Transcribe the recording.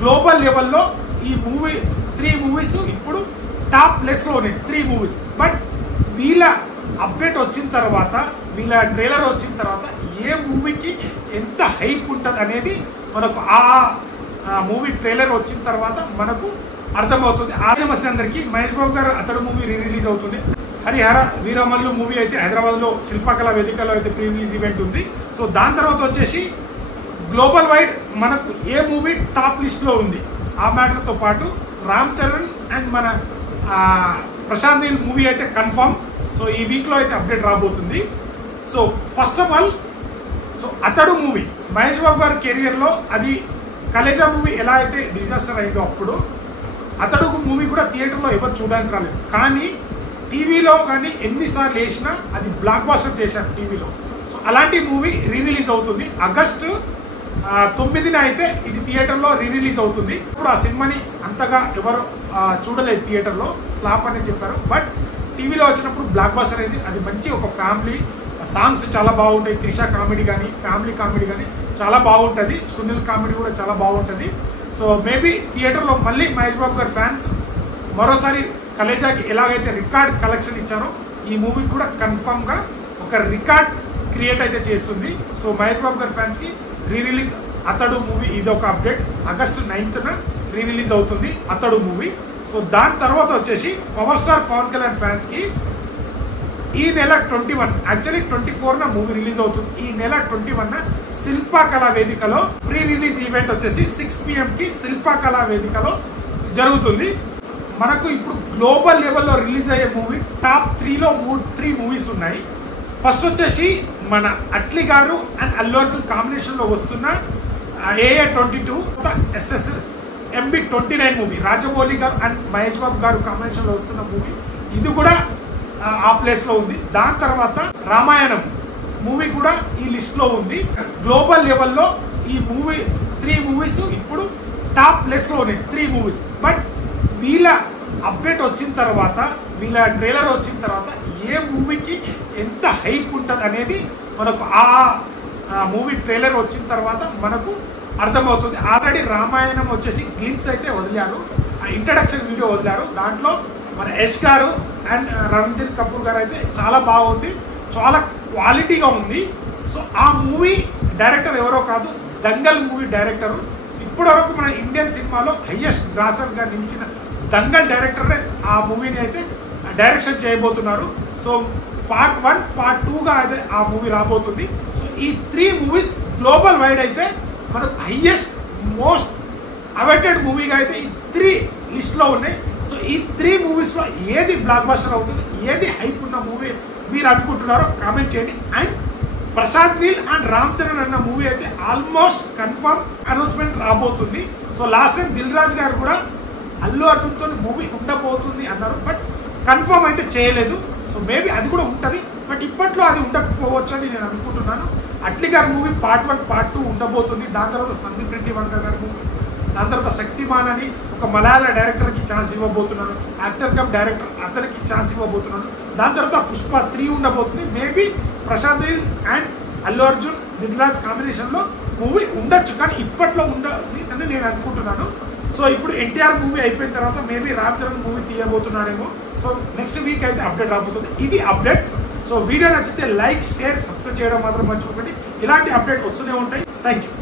Global లెవెల్లో ఈ movie 3 movies ఇప్పుడు టాప్ ప్లేస్లో ఉన్నాయి 3 మూవీస్. బట్ వీళ్ళ అప్డేట్ వచ్చిన తర్వాత, వీళ్ళ ట్రైలర్ వచ్చిన తర్వాత ఏ మూవీకి ఎంత హైప్ ఉంటుంది అనేది మనకు ఆ మూవీ ట్రైలర్ వచ్చిన తర్వాత మనకు అర్థమవుతుంది. నమస్తే అందరికీ. మహేష్ బాబు గారు అతడు మూవీ రిలీజ్ అవుతుంది. హరిహర వీరమల్లు మూవీ అయితే హైదరాబాద్లో శిల్పకళ వేదికలో అయితే ప్రీ రిలీజ్ ఈవెంట్ ఉంది. సో దాని తర్వాత వచ్చేసి గ్లోబల్ వైడ్ మనకు ఏ మూవీ టాప్ లిస్ట్లో ఉంది ఆ మ్యాటర్తో పాటు రామ్ చరణ్ అండ్ మన ప్రశాంత్ నీల్ మూవీ అయితే కన్ఫర్మ్. సో ఈ వీక్లో అయితే అప్డేట్ రాబోతుంది. సో ఫస్ట్ ఆఫ్ ఆల్ అతడు మూవీ మహేష్ బాబు గారి కెరియర్లో అది కలేజా మూవీ ఎలా అయితే డిజాస్టర్ అయిందో అప్పుడు అతడు మూవీ కూడా థియేటర్లో ఎవరు చూడడానికి రాలేదు. కానీ టీవీలో కానీ ఎన్నిసార్లు వేసినా అది బ్లాక్ బాస్టర్ చేశారు టీవీలో. సో అలాంటి మూవీ రిలీజ్ అవుతుంది ఆగస్టు 9న అయితే ఇది థియేటర్లో రిలీజ్ అవుతుంది. ఇప్పుడు ఆ సినిమాని అంతగా ఎవరు చూడలేదు, థియేటర్లో ఫ్లాప్ అని చెప్పారు. బట్ టీవీలో వచ్చినప్పుడు బ్లాక్ బాస్టర్ అయింది. అది మంచి ఒక ఫ్యామిలీ సాంగ్స్ చాలా బాగుంటాయి. త్రిష కామెడీ కానీ ఫ్యామిలీ కామెడీ కానీ చాలా బాగుంటుంది. సునీల్ కామెడీ కూడా చాలా బాగుంటుంది. సో మేబీ థియేటర్లో మళ్ళీ మహేష్ బాబు గారి ఫ్యాన్స్ మరోసారి కలేజాకి ఎలాగైతే రికార్డ్ కలెక్షన్ ఇచ్చారో ఈ మూవీ కూడా కన్ఫర్మ్గా ఒక రికార్డ్ క్రియేట్ అయితే చేస్తుంది. సో మహేష్ బాబు గారి ఫ్యాన్స్కి రిలీజ్ అతడు మూవీ ఇది ఒక అప్డేట్. ఆగస్టు 9న రిలీజ్ అవుతుంది అతడు మూవీ. సో దాని తర్వాత వచ్చేసి పవర్ స్టార్ పవన్ కళ్యాణ్ ఫ్యాన్స్కి ఈ నెల 21 యాక్చువల్లీ 24న మూవీ రిలీజ్ అవుతుంది. ఈ నెల 21న శిల్పకళ వేదికలో ప్రీ రిలీజ్ ఈవెంట్ వచ్చేసి 6 PM శిల్పకళ వేదికలో జరుగుతుంది. మనకు ఇప్పుడు గ్లోబల్ లెవెల్లో రిలీజ్ అయ్యే మూవీ టాప్ 3లో 3 మూవీస్ ఉన్నాయి. ఫస్ట్ వచ్చేసి మన అట్లీ గారు అండ్ అల్లు అర్జున్ కాంబినేషన్లో వస్తున్న AA22 SSMB29 మూవీ, రాజమౌళి గారు అండ్ మహేష్ బాబు గారు కాంబినేషన్లో వస్తున్న మూవీ ఇది కూడా ఆ ప్లేస్లో ఉంది. దాని తర్వాత రామాయణం మూవీ కూడా ఈ లిస్ట్లో ఉంది. గ్లోబల్ లెవెల్లో ఈ మూవీ 3 మూవీస్ ఇప్పుడు టాప్ ప్లేస్లో ఉన్నాయి 3 మూవీస్. బట్ వీళ్ళ అప్డేట్ వచ్చిన తర్వాత, వీళ్ళ ట్రైలర్ వచ్చిన తర్వాత ఏ మూవీకి ఎంత హైప్ ఉంటుంది అనేది మనకు ఆ మూవీ ట్రైలర్ వచ్చిన తర్వాత మనకు అర్థమవుతుంది. ఆల్రెడీ రామాయణం వచ్చేసి గ్లింప్స్ అయితే వదిలారు, ఇంట్రడక్షన్ వీడియో వదిలారు. దాంట్లో మన యష్ గారు అండ్ రణధీర్ కపూర్ గారు అయితే చాలా బాగుంది, చాలా క్వాలిటీగా ఉంది. సో ఆ మూవీ డైరెక్టర్ ఎవరో కాదు, దంగల్ మూవీ డైరెక్టరు. ఇప్పటివరకు మన ఇండియన్ సినిమాలో హైయెస్ట్ గ్రాసర్గా నిలిచిన దంగల్ డైరెక్టరే ఆ మూవీని అయితే డైరెక్షన్ చేయబోతున్నారు. సో పార్ట్ 1 పార్ట్ 2గా అయితే ఆ మూవీ రాబోతుంది. సో ఈ 3 మూవీస్ గ్లోబల్ వైడ్ అయితే మనకు హైయెస్ట్ మోస్ట్ అవైటెడ్ మూవీగా అయితే ఈ 3 లిస్ట్లో ఉన్నాయి. సో ఈ 3 మూవీస్లో ఏది బ్లాక్ బస్టర్ అవుతుంది, ఏది హైప్ ఉన్న మూవీ మీరు అనుకుంటున్నారో కామెంట్ చేయండి. అండ్ ప్రశాంత్ నీల్ అండ్ రామ్ చరణ్ అన్న మూవీ అయితే ఆల్మోస్ట్ కన్ఫర్మ్ అనౌన్స్మెంట్ రాబోతుంది. So last time Dil Raju గారు కూడా అల్లు అర్జున్తో మూవీ ఉండబోతుంది అన్నారు, బట్ కన్ఫర్మ్ అయితే చేయలేదు. సో మేబీ అది కూడా ఉంటుంది, బట్ ఇప్పట్లో అది ఉండకపోవచ్చు అని నేను అనుకుంటున్నాను. అట్లీ గారి మూవీ పార్ట్ 1 పార్ట్ 2 ఉండబోతుంది. దాని తర్వాత సందీప్ రెడ్డి వంగ గారి మూవీ, దాని తర్వాత శక్తిమాన్ అని ఒక మలయాళ డైరెక్టర్కి ఛాన్స్ ఇవ్వబోతున్నాను, యాక్టర్ కమ్ డైరెక్టర్ అతనికి ఛాన్స్ ఇవ్వబోతున్నాను. దాని తర్వాత పుష్ప 3 ఉండబోతుంది. మేబీ ప్రశాంత్ నీల్ అండ్ అల్లు అర్జున్ దిల్ రాజ్ కాంబినేషన్లో మూవీ ఉండొచ్చు, కానీ ఇప్పట్లో ఉండదు అని నేను అనుకుంటున్నాను. సో ఇప్పుడు ఎన్టీఆర్ మూవీ అయిపోయిన తర్వాత మేబీ రామ్ చరణ్ మూవీ తీయబోతున్నాడేమో. సో నెక్స్ట్ వీక్ అయితే అప్డేట్ రాబోతుంది. ఇది అప్డేట్స్. సో వీడియో నచ్చితే లైక్, షేర్, సబ్స్క్రైబ్ చేయడం మాత్రం మర్చిపోకండి. ఇలాంటి అప్డేట్ వస్తూనే ఉంటాయి. Thank you.